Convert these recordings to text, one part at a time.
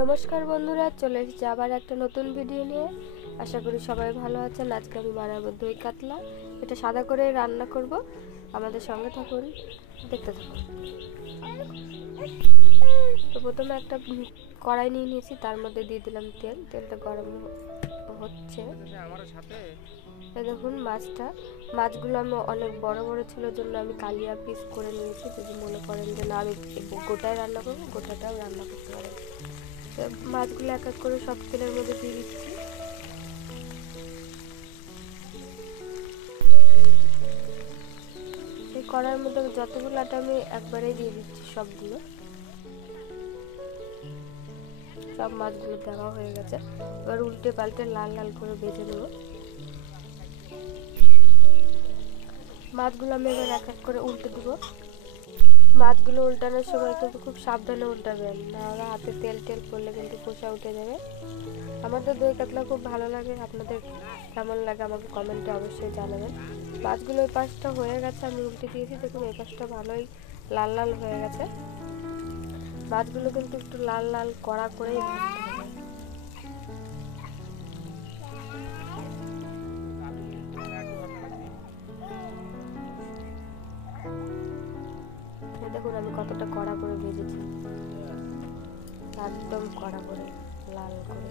নমস্কার বন্ধুরা, চলে এসেছি আবার একটা নতুন ভিডিও নিয়ে। আশা করি সবাই ভালো আছেন। আজকে আমি বানাবো দই কাতলা। এটা সাদা করে রান্না করব। আমাদের সঙ্গে থাকুন, দেখতে থাকুন। তো প্রথমে একটা কড়াই নিয়ে নিয়েছি, তার মধ্যে দিয়ে দিলাম তেল। তেলটা গরম হচ্ছে। দেখুন মাছগুলো আমি অনেক বড় বড় ছিল জন্য আমি কালিয়া পিস করে নিয়েছি। যদি মনে করেন যে না আমি গোটায় রান্না করবো, গোটাটাও রান্না করতে পারেন। তো মাছগুলো এক এক করে সব তেলের মধ্যে দিয়ে দিচ্ছি। এই কড়াইয়ের মধ্যে যতগুলো আটা আমি একবারেই দিয়ে দিচ্ছি সবগুলো। সব মাছগুলো দেওয়া হয়ে গেছে। এবার উল্টে পাল্টে লাল লাল করে ভেজে নেব। মাছগুলো আমি এবার এক এক করে উল্টে দেবো। মাছগুলো উল্টানোর সময় কিন্তু খুব সাবধানে উল্টাবেন, নাহলে হাতে তেল টেল পড়লে কিন্তু খোসা উঠে যাবে। আমার তো দই কাতলা খুব ভালো লাগে, আপনাদের কেমন লাগে আমাকে কমেন্টে অবশ্যই জানাবেন। মাছগুলো ওই পাশটা হয়ে গেছে, আমি উল্টে দিয়েছি। দেখুন এই পাশটা ভালোই লাল লাল হয়ে গেছে। মাছগুলো কিন্তু একটু লাল লাল কড়া করেই ভাজতে হবে। দেখুন আমি কতটা কড়া করে ভেজেছি, একদম কড়া করে লাল করে।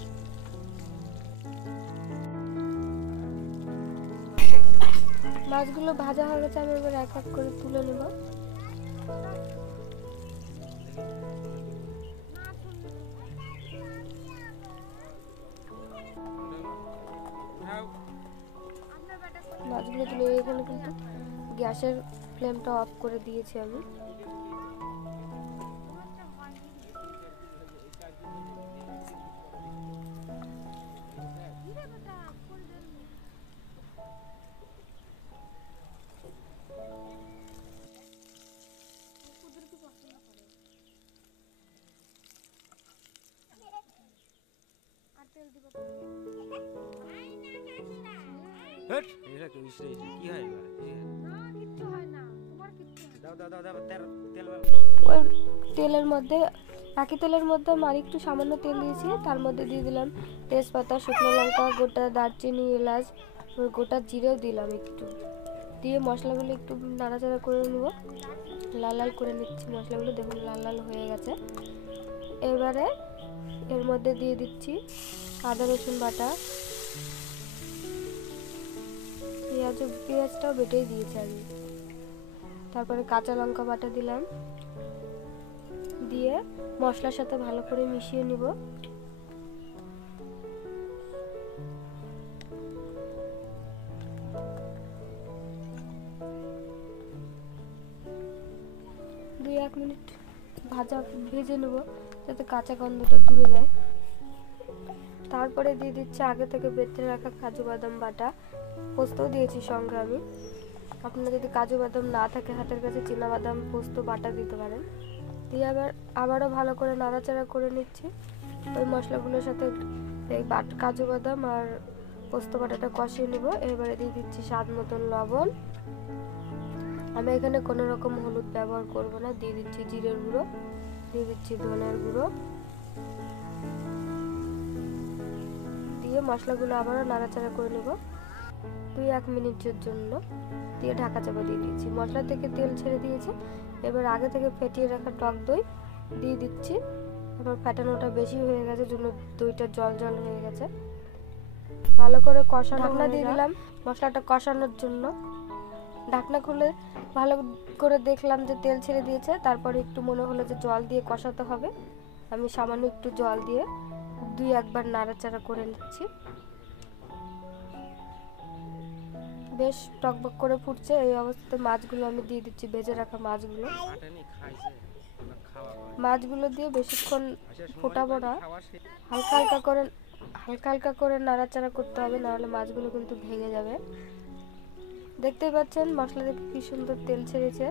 মাছগুলো ভাজা হয়ে গেছে, আমি এবার এক এক করে তুলে নেব। মাছগুলো তুলে এখানে কিন্তু গ্যাসের ফ্লেমটা অফ করে দিয়েছি আমি। ওই তেলের মধ্যে একই তেলের মধ্যে আমি আরেকটু সামান্য তেল দিয়েছি। তার মধ্যে দিয়ে দিলাম তেজপাতা, শুকনো লঙ্কা, গোটা দারচিনি, এলাচ, গোটা জিরেও দিলাম একটু। দিয়ে মশলাগুলো একটু নাড়াচাড়া করে নেব, লাল লাল করে নিচ্ছি মশলাগুলো। দেখুন লাল লাল হয়ে গেছে। এবারে এর মধ্যে দিয়ে দিচ্ছি আদা রসুন বাটা, পেঁয়াজটাও বেটেই দিয়েছি আমি। তারপরে কাঁচা লঙ্কা বাটা দিলাম, দিয়ে মশলার সাথে ভালো করে মিশিয়ে নিব। দুই এক মিনিট ভেজে নেব যাতে কাঁচা গন্ধটা দূরে যায়। তারপরে দিয়ে দিচ্ছি আগে থেকে বেটে রাখা কাজু বাদাম বাটা, পোস্তও দিয়েছি সঙ্গে আমি। আপনার যদি কাজু বাদাম না থাকে হাতের কাছে, চীনা বাদাম পোস্ত বাটা দিতে পারেন। দিয়ে আবারও ভালো করে নাড়াচাড়া করে নিচ্ছি। ওই মশলাগুলোর সাথে এই কাজু বাদাম আর পোস্ত বাটাটা কষিয়ে নেব। এবারে দিয়ে দিচ্ছি স্বাদ মতন লবণ। আমি এখানে কোনো রকম হলুদ ব্যবহার করব না। দিয়ে দিচ্ছি জিরের গুঁড়ো, দিয়ে দিচ্ছি ধনের গুঁড়ো, দিয়ে মশলাগুলো আবারও নাড়াচাড়া করে নেব 2-1 মিনিটের জন্য। দিয়ে ঢাকা চাপা দিয়ে দিচ্ছি। মশলা থেকে তেল ছেড়ে দিয়েছে। এবার আগে থেকে ফেটিয়ে রাখা টক দই দিয়ে দিচ্ছি। এবার ফেটানোটা বেশি হয়ে গেছে জন্য দইটা জল জল হয়ে গেছে। ভালো করে ঢাকনা দিয়ে দিলাম মশলাটা কষানোর জন্য। ঢাকনা খুলে ভালো করে দেখলাম যে তেল ছেড়ে দিয়েছে। তারপরে একটু মনে হলো যে জল দিয়ে কষাতে হবে। আমি সামান্য একটু জল দিয়ে 2-1 বার নাড়াচাড়া করে নিচ্ছি। বেশ টকবক করে ফুটছে। এই অবস্থাতে মাছগুলো আমি দিয়ে দিচ্ছি, ভেজে রাখা মাছগুলো দিয়ে বেশিক্ষণ ফোটাবো না। হালকা হালকা করে নাড়াচাড়া করতে হবে, নাহলে মাছগুলো কিন্তু ভেঙে যাবে। দেখতেই পাচ্ছেন মশলা থেকে কি সুন্দর তেল ছেড়েছে।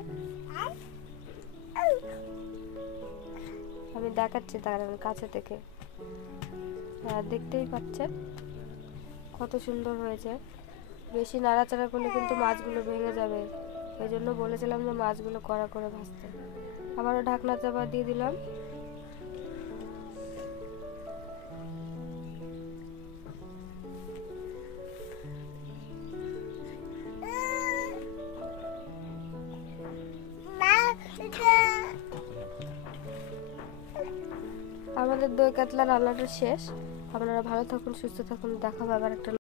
আমি দেখাচ্ছি তার কাছে থেকে। হ্যাঁ, দেখতেই পাচ্ছেন কত সুন্দর হয়েছে। বেশি নাড়াচাড়া করলে কিন্তু মাছগুলো ভেঙে যাবে, ওই জন্য বলেছিলাম যে মাছগুলো কড়া করে ভাজতে। আবারও ঢাকনা চাপা দিয়ে দিলাম। আমাদের দই কাতলা রান্নাটা শেষ। আপনারা ভালো থাকুন, সুস্থ থাকুন, দেখা হবে আবার একটা